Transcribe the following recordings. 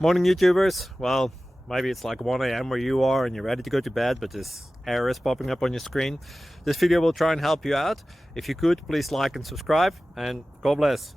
Morning, YouTubers. Well, maybe it's like 1 a.m. where you are and you're ready to go to bed, but this error is popping up on your screen. This video will try and help you out. If you could, please like and subscribe, and God bless.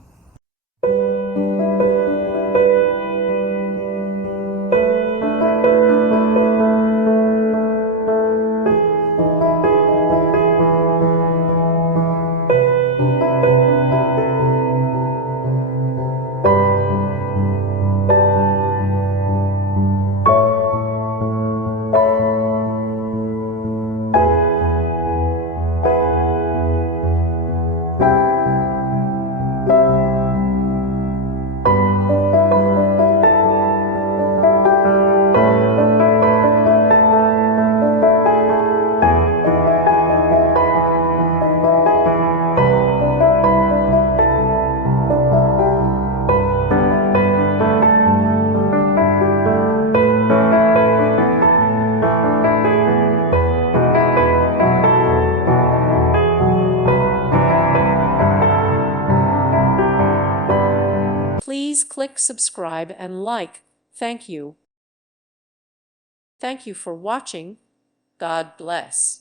Please click subscribe and like. Thank you. Thank you for watching. God bless.